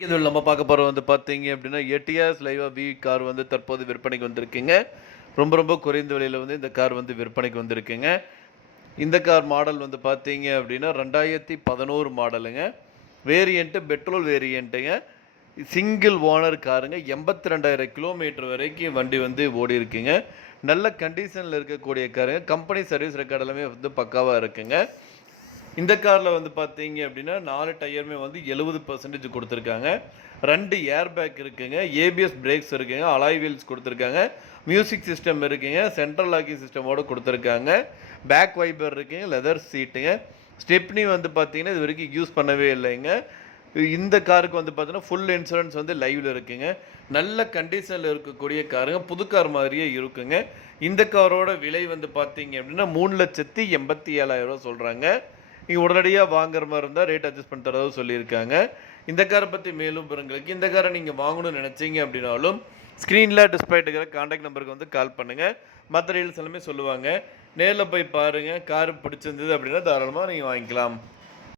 இதில் நம்ம பார்க்க போகிறது வந்து பார்த்தீங்க அப்படின்னா எட்டியாஸ் லைவா வி கார் வந்து தற்போது விற்பனைக்கு வந்திருக்குங்க. ரொம்ப ரொம்ப குறைந்த விலையில் வந்து இந்த கார் வந்து விற்பனைக்கு வந்திருக்குங்க. இந்த கார் மாடல் வந்து பார்த்தீங்க அப்படின்னா 2011 மாடலுங்க. வேரியண்ட்டு பெட்ரோல் வேரியண்ட்டுங்க. சிங்கிள் ஓனர் காருங்க. 82,000 கிலோமீட்டர் வரைக்கும் வண்டி வந்து ஓடி இருக்குங்க. நல்ல கண்டிஷனில் இருக்கக்கூடிய காருங்க. கம்பெனி சர்வீஸ் ரெக்கார்ட் எல்லாமே வந்து பக்காவாக இருக்குங்க. இந்த காரில் வந்து பார்த்தீங்க அப்படின்னா 4 டயருமே வந்து 70% கொடுத்துருக்காங்க. 2 ஏர் பேக் இருக்குங்க. ஏபிஎஸ் பிரேக்ஸ் இருக்குங்க. அலாய் வீல்ஸ் கொடுத்துருக்காங்க. மியூசிக் சிஸ்டம் இருக்குங்க. சென்ட்ரல் லாக்கிங் சிஸ்டமோடு கொடுத்துருக்காங்க. பேக் வைப்பர் இருக்குங்க. லெதர் சீட்டுங்க. ஸ்டெப்னி வந்து பார்த்தீங்கன்னா இது வரைக்கும் யூஸ் பண்ணவே இல்லைங்க. இந்த காருக்கு வந்து பார்த்தீங்கன்னா ஃபுல் இன்சூரன்ஸ் வந்து லைவில் இருக்குங்க. நல்ல கண்டிஷனில் இருக்கக்கூடிய காருங்க. புது கார் மாதிரியே இருக்குங்க. இந்த காரோட விலை வந்து பார்த்தீங்க அப்படின்னா 3,87,000 சொல்கிறாங்க. நீங்கள் உடனடியாக வாங்குற மாதிரி இருந்தால் ரேட் அட்ஜஸ்ட் பண்ணி தரதாக சொல்லியிருக்காங்க. இந்த காரை பற்றி மேலும் பெறுங்களுக்கு இந்த காரை நீங்கள் வாங்கணும்னு நினச்சிங்க அப்படின்னாலும் ஸ்க்ரீனில் டிஸ்பிளே இருக்கிற கான்டாக்ட் நம்பருக்கு வந்து கால் பண்ணுங்கள். மற்ற டீல்ஸ் எல்லாமே சொல்லுவாங்க. நேரில் போய் பாருங்கள். கார் பிடிச்சிருந்தது அப்படின்னா தாராளமாக நீங்கள் வாங்கிக்கலாம்.